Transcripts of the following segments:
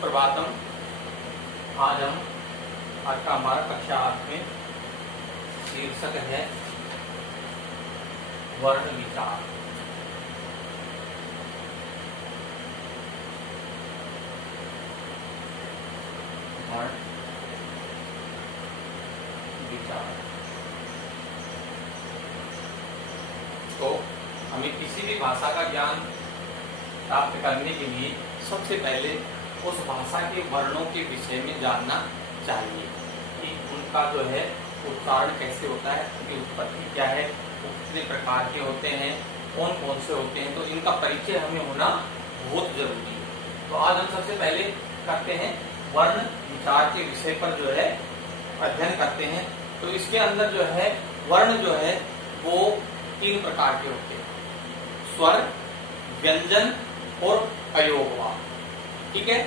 सुप्रभातम। आज का हमारा कक्षा 8 में शीर्षक है वर्ण विचार। वर्ण विचार। तो हमें किसी भी भाषा का ज्ञान प्राप्त करने के लिए सबसे पहले उस भाषा के वर्णों के विषय में जानना चाहिए कि उनका जो है उच्चारण कैसे होता है, उनकी उत्पत्ति क्या है, वो कितने प्रकार के होते हैं, कौन कौन से होते हैं। तो इनका परिचय हमें होना बहुत जरूरी है। तो आज हम सबसे पहले करते हैं वर्ण विचार के विषय पर जो है अध्ययन करते हैं। तो इसके अंदर जो है वर्ण जो है वो 3 प्रकार के होते हैं: स्वर, व्यंजन और अयोगवा। ठीक है।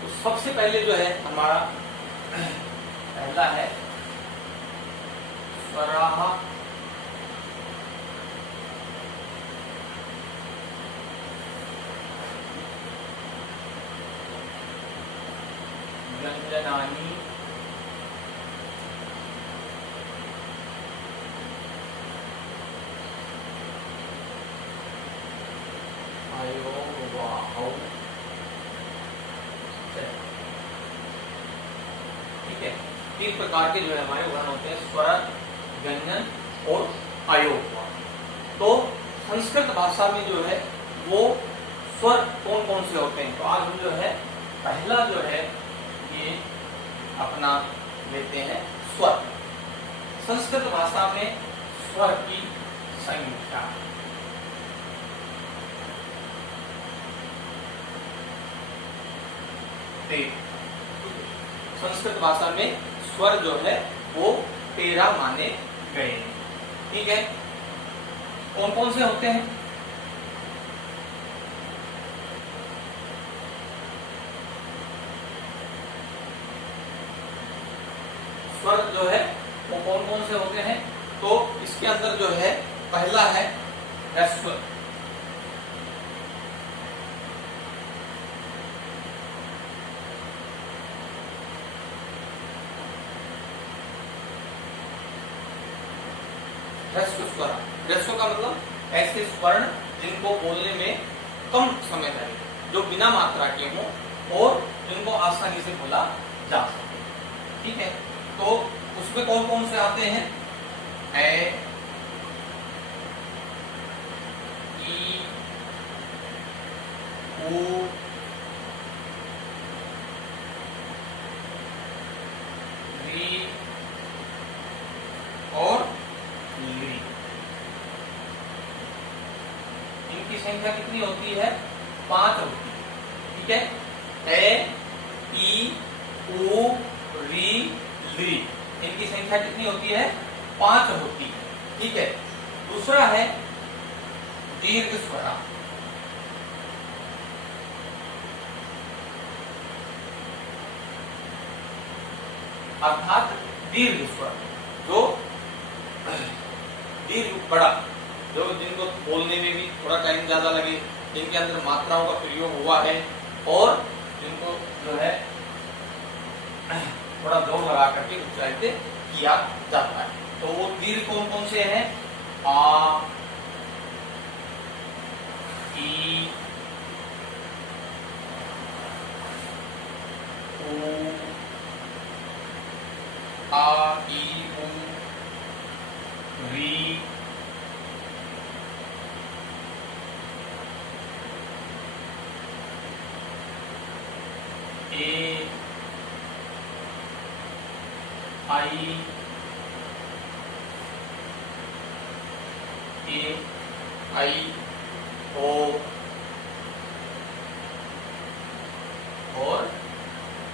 तो सबसे पहले जो है हमारा पहला है स्वराः, व्यंजनानि, अयोगवाहौ। ठीक है। 3 प्रकार के जो है हमारे वर्ण होते हैं: स्वर, व्यंजन और अयोगवा। तो संस्कृत भाषा में जो है वो स्वर कौन कौन से होते हैं। तो आज हम जो है पहला जो है ये अपना लेते हैं स्वर। संस्कृत भाषा में स्वर की संख्या संस्कृत भाषा में स्वर जो है वो 13 माने गए हैं। ठीक है। कौन कौन से होते हैं? स्वर जो है वो कौन कौन से होते हैं? तो इसके अंदर जो है पहला है ह्रस्व। ह्रस्व स्वर। ह्रस्व का मतलब ऐसे स्वर्ण जिनको बोलने में कम समय लगे, जो बिना मात्रा के हों और जिनको आसानी से बोला जा सके। ठीक है। तो उसमें कौन कौन से आते हैं? ए, ई, उ, री और ली। इनकी संख्या कितनी होती है? 5 होती है। ठीक है। ए, ई, उ, री, ली। इनकी संख्या कितनी होती है? 5 होती है। ठीक है। दूसरा है दीर्घ स्वरा। अर्थात दीर्घ स्वर, जो दीर्घ बड़ा, जो जिनको बोलने में भी थोड़ा टाइम ज्यादा लगे, जिनके अंदर मात्राओं का प्रयोग हुआ है और जिनको जो है थोड़ा जोर लगा करके उच्चारित किया जाता है। तो वो दीर्घ कौन कौन से हैं? आ, ई, उ, आ, ई, उ, री, ए, आई, ए, आई, ओ और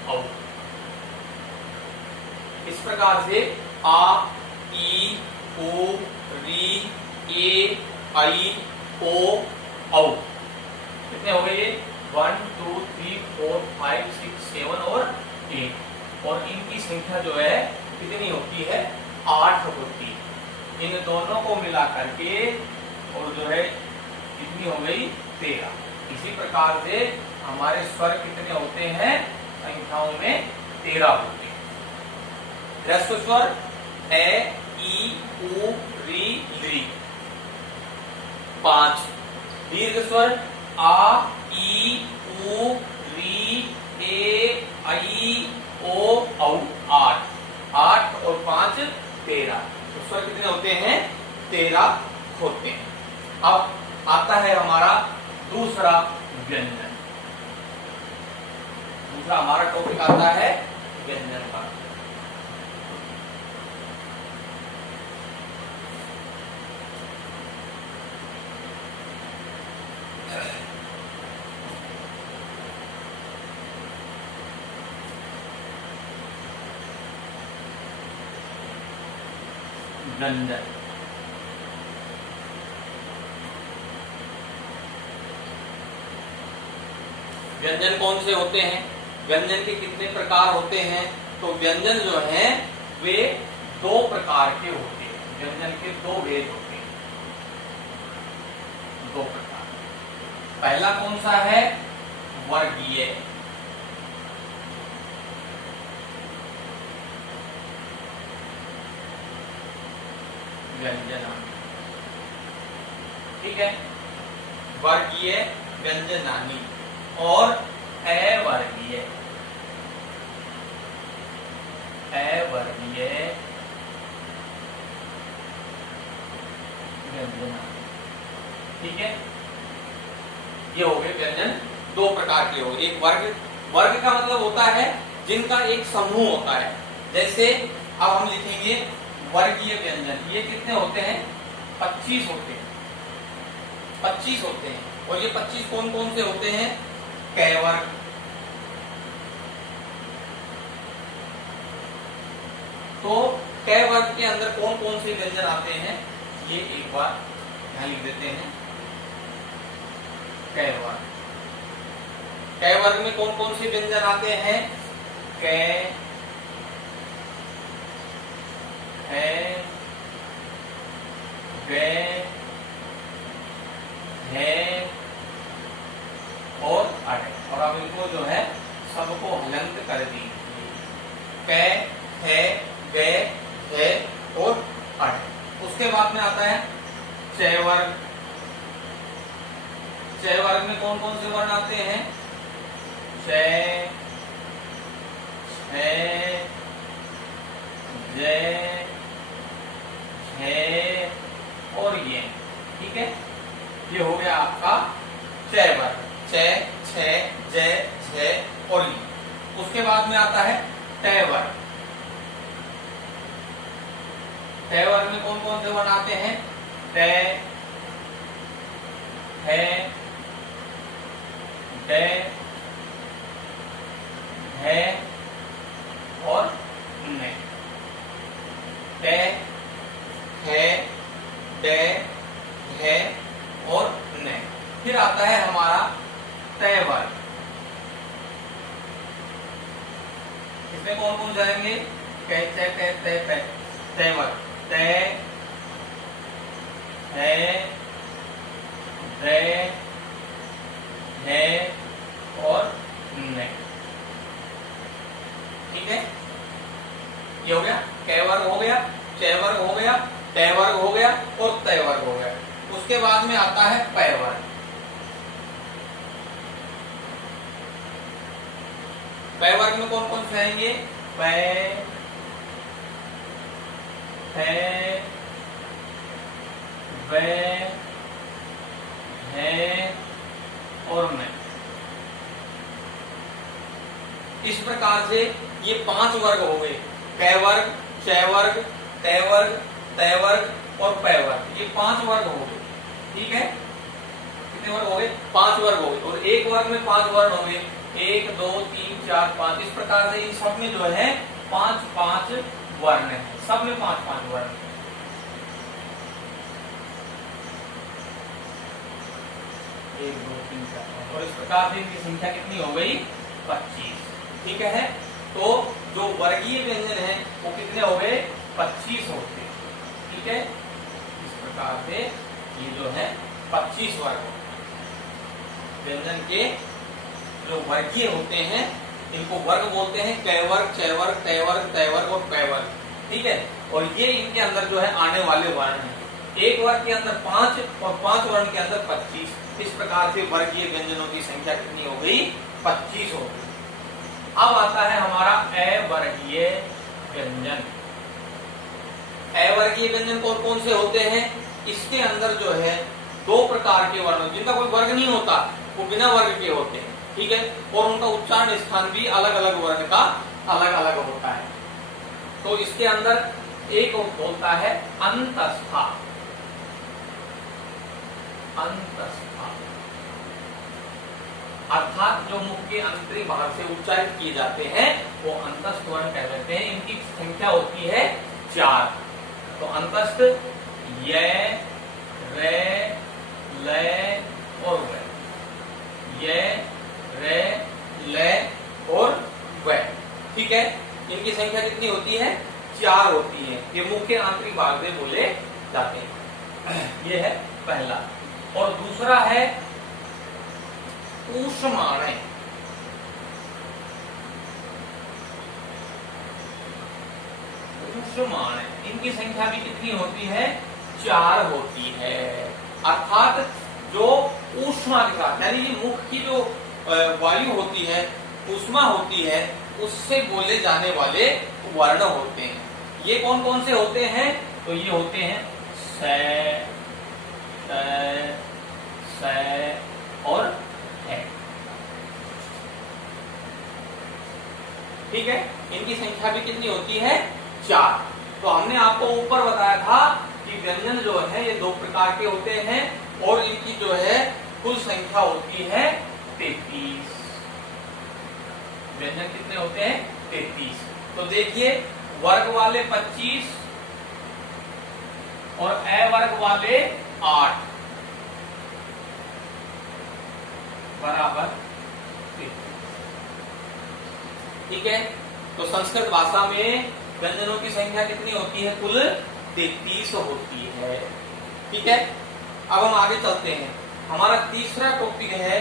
औ। इस प्रकार से आ, ई, ओ, री, ए, आई, ओ, औ। कितने हो गए ये? 1 2 3 4 5 6 7 और 8। और इनकी संख्या जो है कितनी होती है? 8 होती है। इन दोनों को मिला करके और जो है कितनी हो गई? 13। इसी प्रकार से हमारे स्वर कितने होते हैं? संख्याओं में 13 होते हैं। ह्रस्व स्वर ए, ई, उ, री, ली 5। दीर्घ स्वर आ, ई, उ, री, ए, आई, ओ, औ 8। 8 और 5 13। तो स्वर कितने होते हैं? 13 होते हैं। अब आता है हमारा दूसरा व्यंजन। दूसरा हमारा टॉपिक आता है व्यंजन का। व्यंजन व्यंजन कौन से होते हैं? व्यंजन के कितने प्रकार होते हैं? तो व्यंजन जो हैं वे 2 प्रकार के होते हैं। व्यंजन के 2 भेद होते हैं, 2 प्रकार। पहला कौन सा है? वर्गीय। व्यंजनानी, ठीक है, वर्गीय व्यंजनानी। और अवर्गीय, अवर्गीय व्यंजनानी, ठीक है। ये हो गए व्यंजन 2 प्रकार के हो गए। एक वर्ग का मतलब होता है जिनका एक समूह होता है। जैसे अब हम लिखेंगे वर्गीय व्यंजन। ये कितने होते हैं? 25 होते हैं। 25 होते हैं। और ये 25 कौन कौन से होते हैं? कै वर्ग, तो कै वर्ग के अंदर कौन कौन से व्यंजन आते हैं ये एक बार यहां लिख देते हैं। कै वर्ग, कै वर्ग में कौन कौन से व्यंजन आते हैं? कै, है, वे, है और अड़े। और अब इनको जो है सबको हलंत कर दीजिए। कै, है, वे, है और अड़े। उसके बाद में आता है चय वर्ग। चय वर्ग में कौन कौन से वर्ण आते हैं? चय, है, जय, है और ये, ठीक है। ये हो गया आपका चय वर्ग। चय, छय, जय, झय और ये। उसके बाद में आता है तय वर्ग। तय वर्ग में कौन कौन से वर्ण आते हैं? तय, है, डे, है और ने। तय, है, डे, है और ने। फिर आता है हमारा तय वर्ग। इसमें कौन कौन जाएंगे? कै, चय, कै, तय, तय। तय वर्ग तय, है, दे, है और ने, ठीक है। ये हो गया कै वर्ग हो गया, चय वर्ग हो गया, तय वर्ग हो गया और तय वर्ग हो गया। उसके बाद में आता है पय वर्ग। पय वर्ग में कौन कौन से आएंगे? पय, है, वे, है और मैं। इस प्रकार से ये 5 वर्ग हो गए। कै वर्ग, चय वर्ग, तय वर्ग, तय वर्ग और पय वर्ग। ये 5 वर्ग हो गए, ठीक है। कितने वर्ग हो गए? 5 वर्ग हो गए। और एक वर्ग में 5 वर्ण होंगे। 1, 2, 3, 4, 5। इस प्रकार से इन सब में जो है 5-5 वर्ण है। सब में 5-5 वर्ण। एक, दो, तीन, चार। और इस प्रकार से इनकी संख्या कितनी हो गई? 25, ठीक है। तो जो वर्गीय व्यंजन है वो कितने हो गए? 25 होते, ठीक है। इस प्रकार से ये जो है 25 वर्ग व्यंजन के जो वर्गीय होते हैं इनको वर्ग बोलते हैं, क वर्ग, च वर्ग, त वर्ग, त वर्ग और प वर्ग। ठीक है, और ये इनके अंदर जो है आने वाले वर्ण हैं। एक वर्ग के अंदर 5 और 5 वर्ण के अंदर 25। इस प्रकार से वर्गीय व्यंजनों की संख्या कितनी हो गई? 25 हो गई। अब आता है हमारा अवर्गीय व्यंजन। अवर्गीय व्यंजन कौन कौन से होते हैं? इसके अंदर जो है 2 प्रकार के वर्ण जिनका कोई वर्ग नहीं होता, वो बिना वर्ग के होते हैं। ठीक है, और उनका उच्चारण स्थान भी अलग अलग वर्ण का अलग अलग होता है। तो इसके अंदर एक होता है अंतस्था। अंतस्था अर्थात जो मुख के आंतरिक भाग से उच्चारित किए जाते हैं वो अंतस्थ वर्ण कहलाते हैं। इनकी संख्या होती है 4। तो अंतस्थ य, रे, ल और व। य, रे, ल और व। ठीक है, इनकी संख्या कितनी होती है? 4 होती है। ये मुख के आंतरिक भाग से बोले जाते हैं। ये है पहला। और दूसरा है ऊष्माणय। ऊष्माणय इनकी संख्या भी कितनी होती है? 4 होती है। अर्थात जो ऊष्मा के साथ, यानी कि मुख की जो वायु होती है, ऊष्मा होती है, उससे बोले जाने वाले वर्ण होते हैं। ये कौन कौन से होते हैं? तो ये होते हैं स, स और है। ठीक है, इनकी संख्या भी कितनी होती है? 4। तो हमने आपको ऊपर बताया था कि व्यंजन जो है ये 2 प्रकार के होते हैं और इनकी जो है कुल संख्या होती है 33। व्यंजन कितने होते हैं? 33। तो देखिए, वर्ग वाले 25 और अवर्ग वाले 8 बराबर 33। ठीक है, तो संस्कृत भाषा में व्यंजनों की संख्या कितनी होती है? कुल 33 होती है। ठीक है, अब हम आगे चलते हैं। हमारा तीसरा टॉपिक है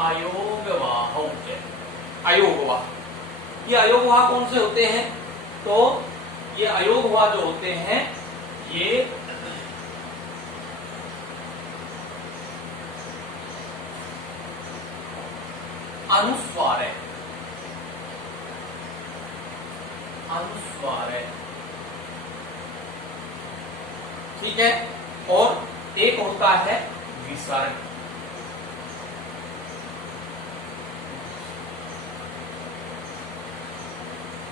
अयोगवाह। अयोगवाह, ये अयोगवाह कौन से होते हैं? तो ये अयोगवाह जो होते हैं ये अनुस्वार है। अनुस्वार है। ठीक है, और एक होता है विसर्ग।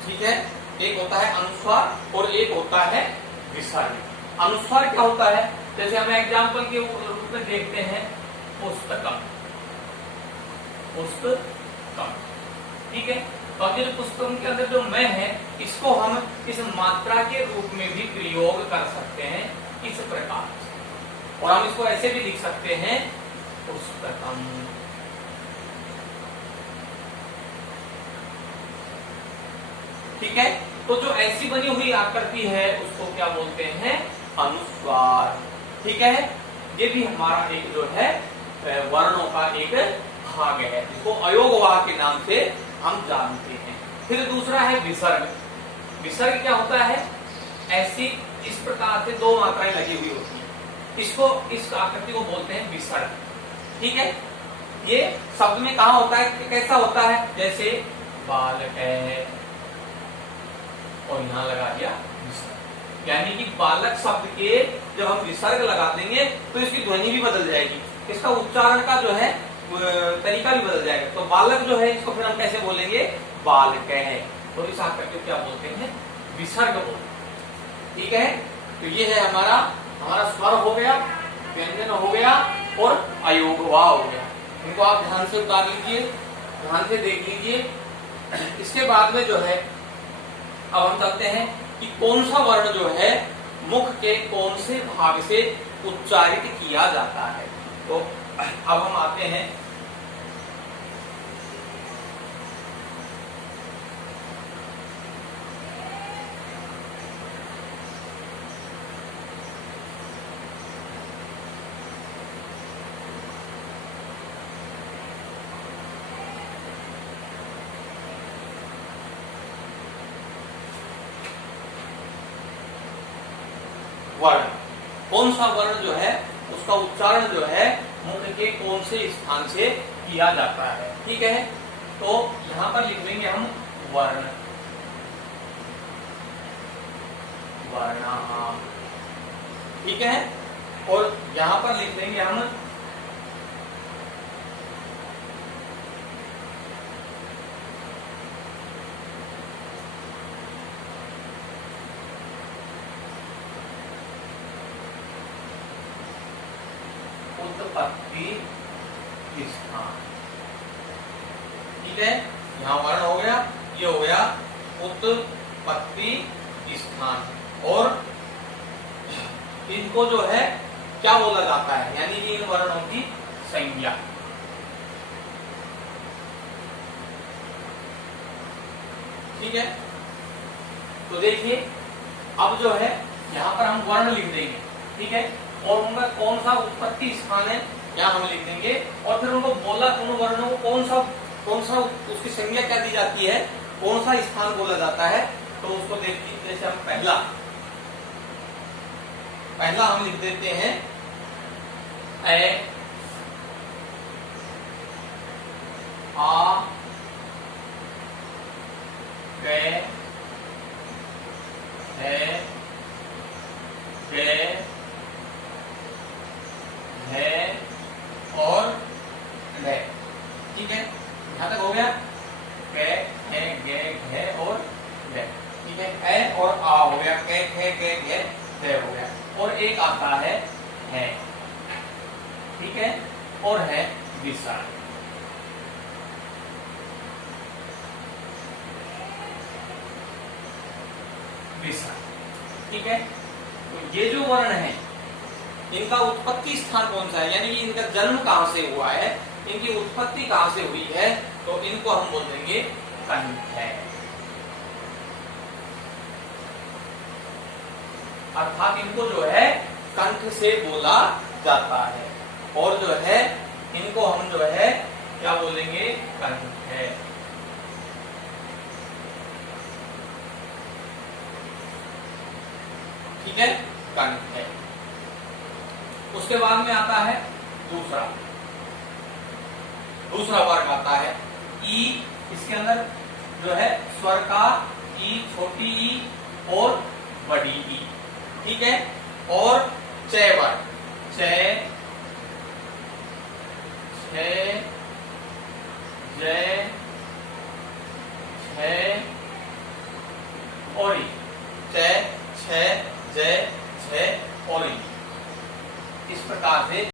ठीक है, एक होता है अनुस्वार और एक होता है विसर्ग। अनुस्वार क्या होता है? जैसे हम एग्जाम्पल के रूप में देखते हैं पुस्तकम। पुस्तकम, ठीक है। तो अब ये पुस्तकम के अंदर जो मैं है, इसको हम इस मात्रा के रूप में भी प्रयोग कर सकते हैं इस प्रकार से। और हम इसको ऐसे भी लिख सकते हैं पुस्तकम। ठीक है, तो जो ऐसी बनी हुई आकृति है उसको क्या बोलते हैं? अनुस्वार। ठीक है, ये भी हमारा एक जो है वर्णों का एक भाग है, जिसको अयोगवाह के नाम से हम जानते हैं। फिर दूसरा है विसर्ग। विसर्ग क्या होता है? ऐसी इस प्रकार से 2 मात्राएं लगी हुई होती है, इसको इस आकृति को बोलते हैं विसर्ग। ठीक है, ये शब्द में कहा होता है? कैसा होता है? जैसे बालक है और यहां लगा दिया विसर्ग, यानी कि बालक शब्द के जब हम विसर्ग लगा देंगे तो इसकी ध्वनि भी बदल जाएगी, इसका उच्चारण का जो है तरीका भी बदल जाएगा। तो बालक जो है इसको फिर हम कैसे बोलेंगे? बालक है। तो इस आकृति को क्या बोलते हैं? विसर्ग बोलते हैं। ठीक है, तो ये है हमारा स्वर हो गया, व्यंजन हो गया और अयोगवाह हो गया। इनको आप ध्यान से उतार लीजिए, ध्यान से देख लीजिए। इसके बाद में जो है अब हम चलते हैं कि कौन सा वर्ण जो है मुख के कौन से भाग से उच्चारित किया जाता है। तो अब हम आते हैं वर्ण, कौन सा वर्ण जो है उसका उच्चारण जो है मुख के कौन से स्थान से किया जाता है। ठीक है, तो यहां पर लिख देंगे हम वर्ण, वर्ण। ठीक है, और यहां पर लिख देंगे हम उत्पत्ति स्थान। ठीक है, यहां वर्ण हो गया, ये हो गया उत्पत्ति स्थान। और इनको जो है क्या बोला जाता है, यानी कि इन वर्णों की संज्ञा। ठीक है, तो देखिए अब जो है यहां पर हम वर्ण लिख देंगे। ठीक है, और उनका कौन सा उत्पत्ति स्थान है यहाँ हम लिख देंगे, और फिर उनको बोला उन वर्णों को कौन सा उसकी संज्ञा क्या दी जाती है, कौन सा स्थान बोला जाता है। तो उसको देखिए, जैसे हम पहला हम लिख देते हैं ए, आ, कै, है, गे, है और ले। ठीक है, यहां तक हो गया, कै, है, गे, घे और ले। ठीक है, ए और आ हो गया, कै, खे, गे, घे, ले हो गया। और एक आता है। ठीक है, और है विसर्ग। ठीक है, तो ये जो वर्ण है इनका उत्पत्ति स्थान कौन सा है, यानी कि इनका जन्म कहां से हुआ है, इनकी उत्पत्ति कहां से हुई है, तो इनको हम बोल देंगे कंठ है। अर्थात इनको जो है कंठ से बोला जाता है, और जो है इनको हम जो है क्या बोलेंगे, कंठ है। ठीक है, कंठ है। उसके बाद में आता है दूसरा वर्ग आता है ई। इसके अंदर जो है स्वर का ई, छोटी ई और बड़ी ई। ठीक है, और च वर्ग, च, छ, ज, छ और ई, च, छ, ज, छ और ई। इस प्रकार से